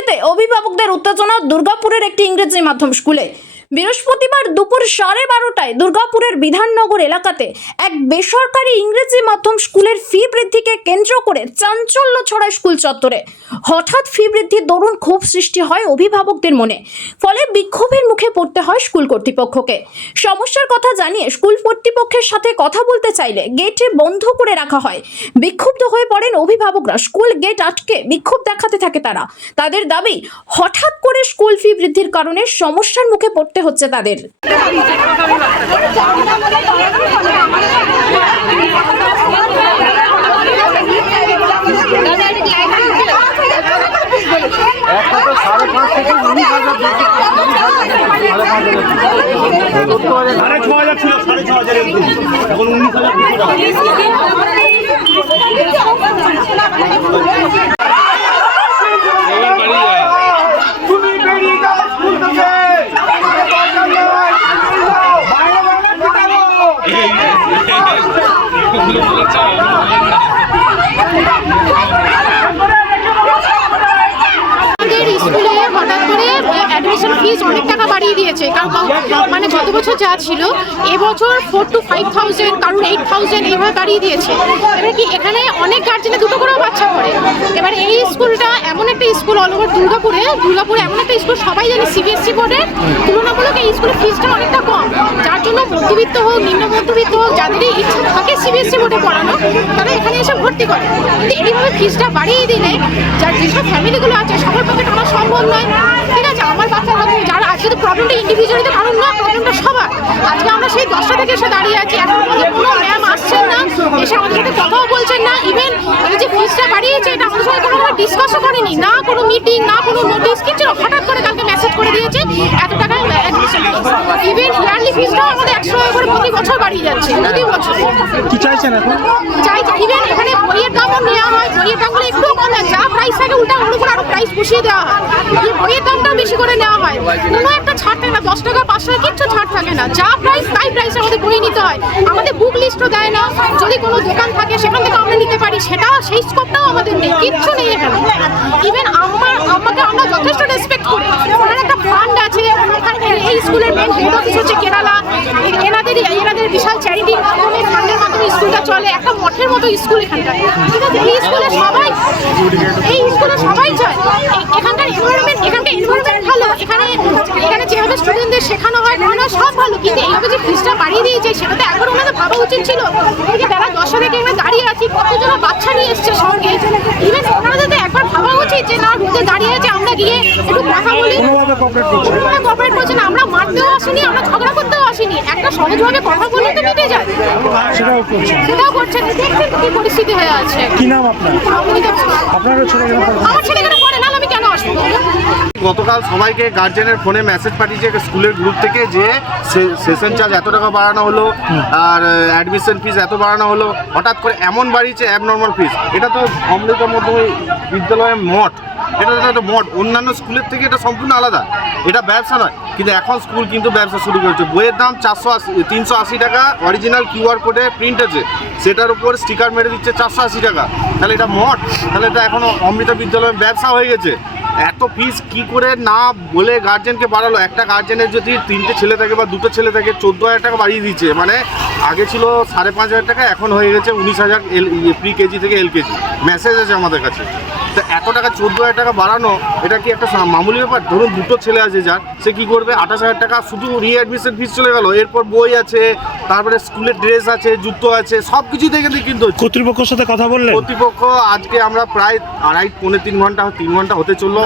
প্রেক্ষিতে অভিভাবকদের উত্তেজনা দুর্গাপুরের একটি ইংরেজি মাধ্যম স্কুলে। বৃহস্পতিবার দুপুর 12:30টায় দুর্গাপুরের বিধাননগর এলাকাতে এক বেসরকারি ইংরেজি মাধ্যম স্কুলের ফি বৃদ্ধিকে কেন্দ্র করে চাঞ্চল্য ছড়ায় স্কুল চত্বরে। হঠাৎ ফি বৃদ্ধির দরুন ক্ষোভ সৃষ্টি হয় অভিভাবকদের মনে, ফলে বিক্ষোভের মুখে পড়তে হয় স্কুল কর্তৃপক্ষকে। সমস্যার কথা জানিয়ে স্কুল কর্তৃপক্ষের সাথে কথা বলতে চাইলে গেটে বন্ধ করে রাখা হয়। বিক্ষুব্ধ হয়ে পড়েন অভিভাবকরা, স্কুল গেট আটকে বিক্ষোভ দেখাতে থাকে তারা। তাদের দাবি, হঠাৎ করে স্কুল ফি বৃদ্ধির কারণে সমস্যার মুখে পড়তে হচ্ছে তাদের। স্কুলে হঠাৎ করে অ্যাডমিশন ফিস অনেক টাকা বাড়িয়ে দিয়েছে। কারণ মানে গত বছর যা ছিল এবছর 4,000 to 5,000, কারণ 8,000 এইভাবে বাড়িয়ে দিয়েছে। এবার কি এখানে অনেক গার্জেনে দুটো করেও বাচ্চা পড়ে। এবার এই স্কুলটা এমন একটা স্কুল অল ওভার দুর্গাপুরে এমন একটা স্কুল, সবাই জানে সিবিএসসি বোর্ডের তুলনামূলক এই স্কুলের ফিসটা অনেকটা কম, যার জন্য মধ্যবিত্ত হোক নিম্ন মধ্যবিত্ত হোক যাদেরই ইচ্ছা থাকে সিবিএসসি বোর্ডে পড়ানো তারা এখানে এসে ভর্তি করে। কিন্তু এইভাবে ফিসটা বাড়িয়ে দিলে যার যেসব ফ্যামিলিগুলো আছে সবার পক্ষে টানা সম্ভব নয়। ঠিক আছে, আমার বাচ্চারা যারা আজকে তো প্রবলেমটা ইন্ডিভিজুয়ালি তো কারণ না, প্রবলেমটা সবার। আজকে আমরা সেই 10টা থেকে এসে দাঁড়িয়ে আছি, এখন কোনো ম্যাম আসছেন না, এসে আমাদের সাথে কথাও বলছেন না। ইভেন এই যে ফিসটা বাড়িয়েছে এটা আমাদের সঙ্গে কোনো আমরা ডিসকাসও করিনি, না কোনো মিটিং না কোনো নোটিস কিছু। হঠাৎ করে কালকে মেসেজ করে দিয়েছে এত টাকা অ্যাডমিশন ফিস। ইভেন ইয়ারলি ফিসটাও আমাদের 100 টাকা করে প্রতি বছর বাড়িয়ে যাচ্ছে, প্রতি বছর। কি চাইছেন এখন? চাইছে ইভেন এখানে বইয়ের দামও নেওয়া হয়, বইয়ের দামগুলো একটুও কম না, যা প্রাইস থাকে উল্টা ওর উপর আরো প্রাইস বসিয়ে দেওয়া হয়। এই বইয়ের দামটাও বেশি করে নেওয়া হয়, কোনো একটা ছাড় থাকে না, 10 টাকা 5 টাকা কিচ্ছু ছাড় থাকে না, যা প্রাইস তাই প্রাইসে আমাদের বই নিতে হয়। আমাদের বুক লিস্টও দেয় না, যদি কোনো দোকান থাকে সেখান থেকে আমরা নিতে পারি, সেটা সেই স্কোপটাও আমাদের নেই, কিচ্ছু নেই এখানে। ইভেন আমাকে আমরা যথেষ্ট রেসপেক্ট করি, ওনার একটা ফান্ড আছে, এই স্কুলের মেন হেড অফিস হচ্ছে কেরালা, এনাদের বিশাল চ্যারিটির মাধ্যমে ফান্ডের মাধ্যমে স্কুলটা চলে, একটা মঠের মতো স্কুল এখানটা। ঠিক আছে, এই স্কুলে সবাই চায় এখানকার এনভায়রনমেন্ট ভালো, এখানে যেভাবে স্টুডেন্টদের শেখানো হয় পড়ানো সব ভালো, কিন্তু এইভাবে যে ফিসটা বাড়িয়ে দিয়েছে সেটাতে একবার ওনাদের ভাবা উচিত ছিল। যে বেলা 10টা থেকে এখানে দাঁড়িয়ে আছি, কতজন বাচ্চা নিয়ে এসছে সঙ্গে, ইভেন ওনাদের একবার ভাবা উচিত যে না রোদে দাঁড়িয়ে আছে আমরা গিয়ে একটু কথা বলি। কোনোভাবে কোঅপারেট করছে না, আমরা মারতেও আসিনি, আমরা ঝগড়া করতেও আসিনি, একটা সহজভাবে কথা বললে তো মিটে যায়, সেটাও করছে না। দেখতে কি পরিস্থিতি হয়ে আছে। কি নাম আপনার? আমার ছেলে এখানে পড়ে না, আমি কেন আসবো? গতকাল সবাইকে গার্জেনের ফোনে মেসেজ পাঠিয়েছে স্কুলের গ্রুপ থেকে যে সেশন চার্জ এত টাকা বাড়ানো হলো আর অ্যাডমিশন ফিস এত বাড়ানো হলো। হঠাৎ করে এমন বাড়িয়েছে অ্যাবনর্মাল ফিস। এটা তো অমৃত মাধ্যমিক বিদ্যালয়ের মঠ, এটা একটা মঠ, অন্যান্য স্কুলের থেকে এটা সম্পূর্ণ আলাদা, এটা ব্যবসা নয়। কিন্তু এখন স্কুল কিন্তু ব্যবসা শুরু করেছে। বইয়ের দাম 380 টাকা, অরিজিনাল কিউআর কোডে প্রিন্ট আছে, সেটার উপর স্টিকার মেরে দিচ্ছে 480 টাকা। তাহলে এটা মঠ, তাহলে এটা এখন অমৃত বিদ্যালয়ের ব্যবসা হয়ে গেছে। এত ফিস কি করে না বলে গার্জেনকে বাড়ালো? একটা গার্জেনের যদি 3টে ছেলে থাকে বা 2টো ছেলে থাকে 14,000 টাকা বাড়িয়ে দিচ্ছে, মানে আগে ছিল 5,500 টাকা, এখন হয়ে গেছে 19,000 প্রি কেজি থেকে এলকেজি। মেসেজ আছে আমাদের কাছে। তো এত টাকা 14,000 টাকা বাড়ানো এটা কি একটা মামুলি ব্যাপার? ধরুন 2টো ছেলে আছে যার, সে কি করবে? 28,000 টাকা শুধু রিঅ্যাডমিশন ফিস চলে গেল। এরপর বই আছে, তারপরে স্কুলের ড্রেস আছে, জুতো আছে, সব কিছু দেখে কিন্তু কর্তৃপক্ষের সাথে কথা বললেন? কর্তৃপক্ষ আজকে আমরা প্রায় 3 ঘন্টা হতে চললো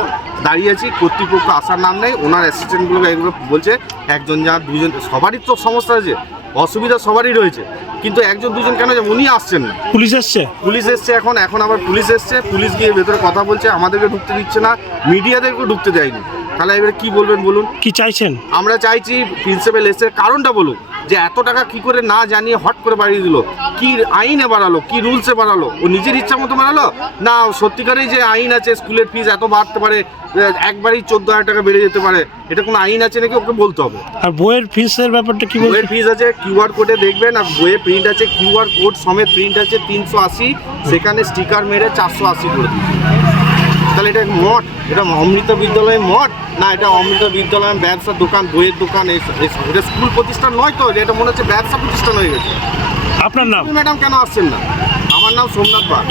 দাঁড়িয়ে আছি। কর্তৃপক্ষ আসার নাম নেই। ওনার অ্যাসিস্ট্যান্টগুলোকে এগুলো বলছে, একজন যা দুজন, সবারই তো সমস্যা আছে, অসুবিধা সবারই রয়েছে, কিন্তু একজন দুজন কেন যে উনি আসছেন না। পুলিশ এসছে এখন আবার পুলিশ এসছে, পুলিশ গিয়ে ভেতরে কথা বলছে, আমাদেরকে ঢুকতে দিচ্ছে না, মিডিয়াদেরকে ঢুকতে দেয়নি। তাহলে এবারে কি বলবেন বলুন? কি চাইছেন? আমরা চাইছি প্রিন্সিপাল এসে কারণটা বলুক, যে এত টাকা কি করে না জানিয়ে হট করে বাড়িয়ে দিল, কি আইনে বাড়ালো, কি রুলসে বাড়ালো, ও নিজের ইচ্ছা মতো বাড়ালো না সত্যিকারেই যে আইন আছে স্কুলের ফিস এত বাড়তে পারে, একবারই 14,000 টাকা বেড়ে যেতে পারে, এটা কোনো আইন আছে নাকি? ওকে বলতে হবে। আর বইয়ের ফিসের ব্যাপারটা কি? বইয়ের ফিস আছে কিউআর কোডে দেখবেন, আর বইয়ে প্রিন্ট আছে, কিউআর কোড সমেত প্রিন্ট আছে 380, সেখানে স্টিকার মেরে 480 করে দিচ্ছে। তাহলে এটা মঠ, এটা অমৃত বিদ্যালয় মঠ না এটা অমৃত বিদ্যালয় ব্যবসার দোকান, বইয়ের দোকান, এটা স্কুল প্রতিষ্ঠান নয় তো, এটা মনে হচ্ছে ব্যবসা প্রতিষ্ঠান হয়ে গেছে। আপনার নাম? ম্যাডাম কেন আসছেন না? আমার নাম সোমনাথ পাল।